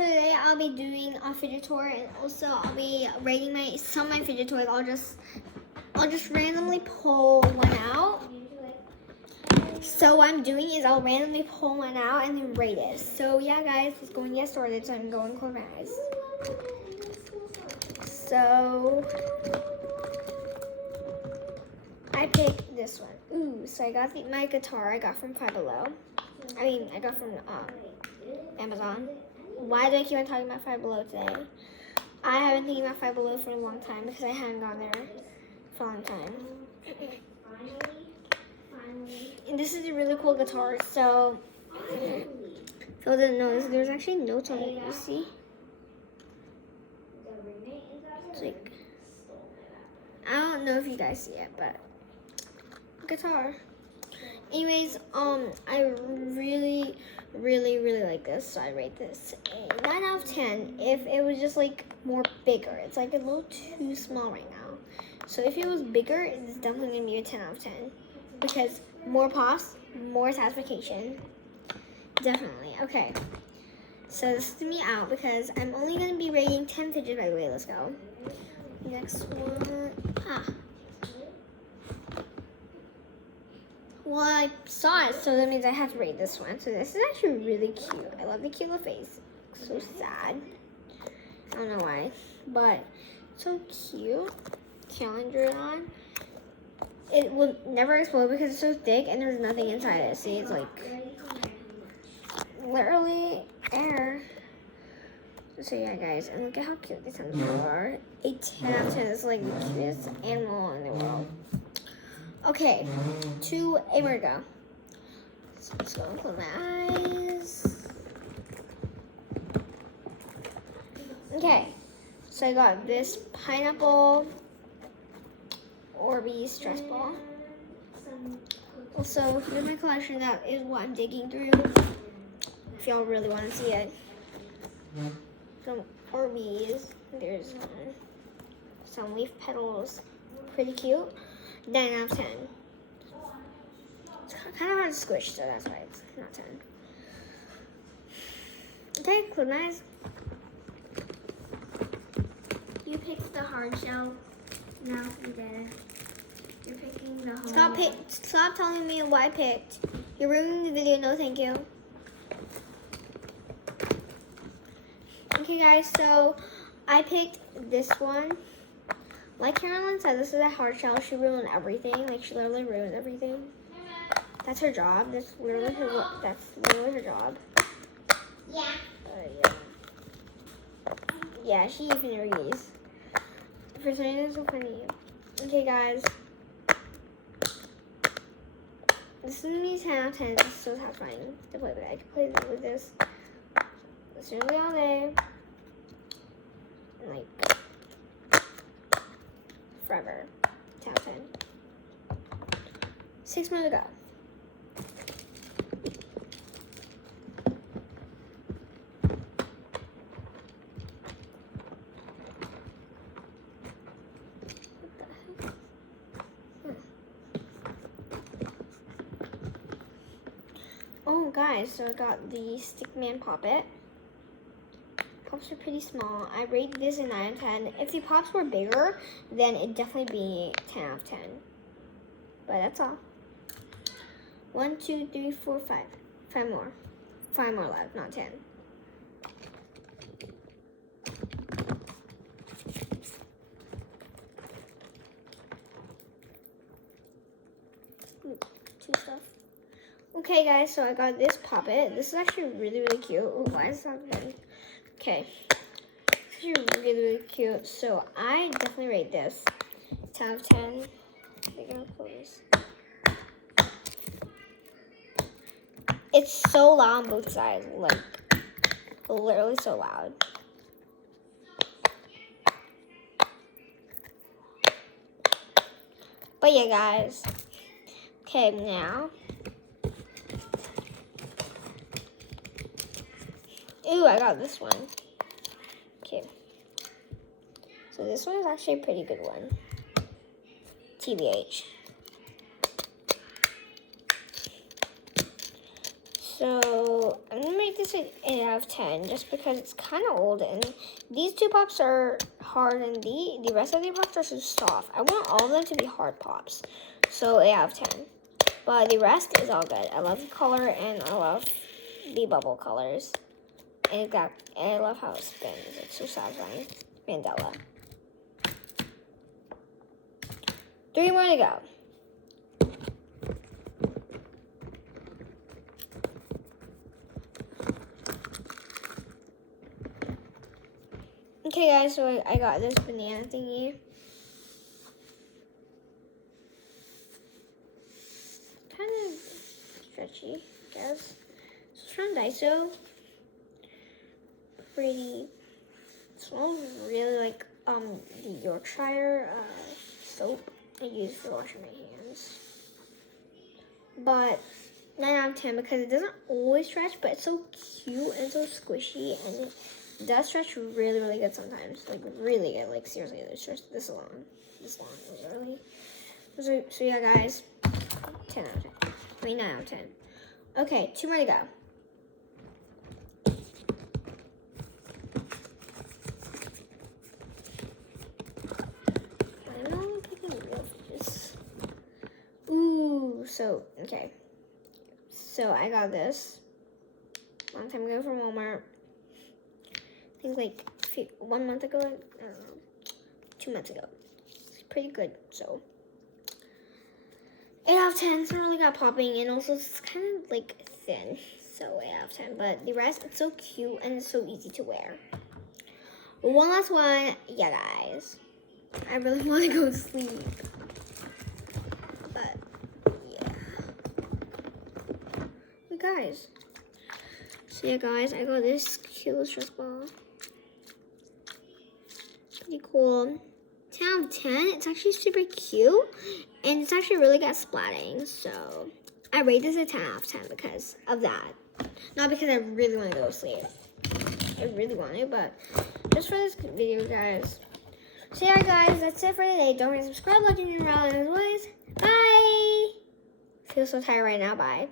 so today I'll be doing a fidget tour, and also I'll be rating some of my fidget toys. I'll just randomly pull one out. So what I'm doing is I'll randomly pull one out and then rate it. So yeah, guys, let's go and get started. So I'm going to close my eyes. So I picked this one. Ooh, so I got my guitar I got from Five Below. I got from Amazon. Why do I keep on talking about Five Below today? I have been thinking about Five Below for a long time because I haven't gone there for a long time. And this is a really cool guitar. So, if you didn't know, there's actually notes on it. You see? It's like, I don't know if you guys see it, but guitar. Anyways, I really like this, so I rate this a 9 out of 10. If it was just like more bigger, it's like a little too small right now. So if it was bigger, it's definitely gonna be a 10 out of 10 because more pops, more satisfaction. Definitely. Okay. So this is me out because I'm only gonna be rating 10 fidgets. By the way, let's go. Next one. Well, I saw it, so that means I have to rate this one. So this is actually really cute. I love the cute little face. So sad. I don't know why, but so cute. Challenger on. It will never explode because it's so thick and there's nothing inside it. See, it's like literally air. So yeah, guys, and look at how cute these animals are. A 10 out of 10 is like the cutest animal in the world. Okay, to a more to go. So let's go and close my eyes. Okay, so I got this pineapple Orbeez stress ball. Also, here's my collection. That is what I'm digging through. If y'all really want to see it. Some Orbeez. There's some leaf petals. Pretty cute. 9 out of 10. It's kind of hard to squish, so that's why it's not 10. Okay, close my eyes. You picked the hard shell. No, you didn't. You're picking the whole. Stop telling me what I picked. You're ruining the video. No, thank you. Okay, guys, so I picked this one. Like Carolyn said, this is a hard shell. She ruined everything. Like, she literally ruined everything. That's her job. That's literally her job. Yeah. Yeah, she even reads. For saying it's so funny. Okay, guys. This is gonna be 10 out of 10. It's so satisfying to play with. I can play with this literally all day. And like forever. 10 out of 10. 6 more to go. Oh, guys, so I got the Stickman Poppet. Pops are pretty small. I rate this a 9 out of 10. If the pops were bigger, then it'd definitely be 10 out of 10. But that's all. 1, 2, 3, 4, 5. 5 more. 5 more left, not 10. Ooh, 2 stuff. Okay, guys, so I got this Poppet. This is actually really cute. Ooh, why is that bad? Okay, it's actually really cute. So I definitely rate this 10 out of 10. They're gonna close. It's so loud on both sides, like literally so loud. But yeah, guys. Okay, now. Ooh, I got this one. Okay. So this one is actually a pretty good one. TBH. So I'm gonna make this an 8 out of 10 just because it's kind of old and these two pops are hard and the rest of the pops are so soft. I want all of them to be hard pops. So 8 out of 10. But the rest is all good. I love the color and I love the bubble colors. And I love how it spins. It's so satisfying. Mandela. 3 more to go. Okay guys, so I got this banana thingy. Kind of stretchy, I guess. So it's from Daiso. Pretty. It smells really like the Yorkshire soap I use for washing my hands. But 9 out of 10 because it doesn't always stretch, but it's so cute and so squishy and it does stretch really, really good sometimes. Like really good. Like seriously, it stretches this long. Literally. So yeah guys, 10 out of 10. I mean 9 out of 10. Okay, 2 more to go. Ooh, so okay. So I got this a long time ago from Walmart. I think like 1 month ago, I don't know, 2 months ago. It's pretty good, so 8 out of 10. It's not really got popping, and also it's kind of like thin, so 8 out of 10. But the rest, it's so cute and it's so easy to wear. One last one, yeah, guys. I really want to go to sleep, but yeah, hey guys. So yeah, guys, I got this cute little stress ball. Pretty cool. 10 out of 10. It's actually super cute, and it's actually really good at splatting. So I rate this a 10 out of 10 because of that. Not because I really want to go to sleep. I really want to, but just for this video, guys. So yeah, guys, that's it for today. Don't forget to subscribe, like, and ring the bell, and as always, bye. I feel so tired right now. Bye.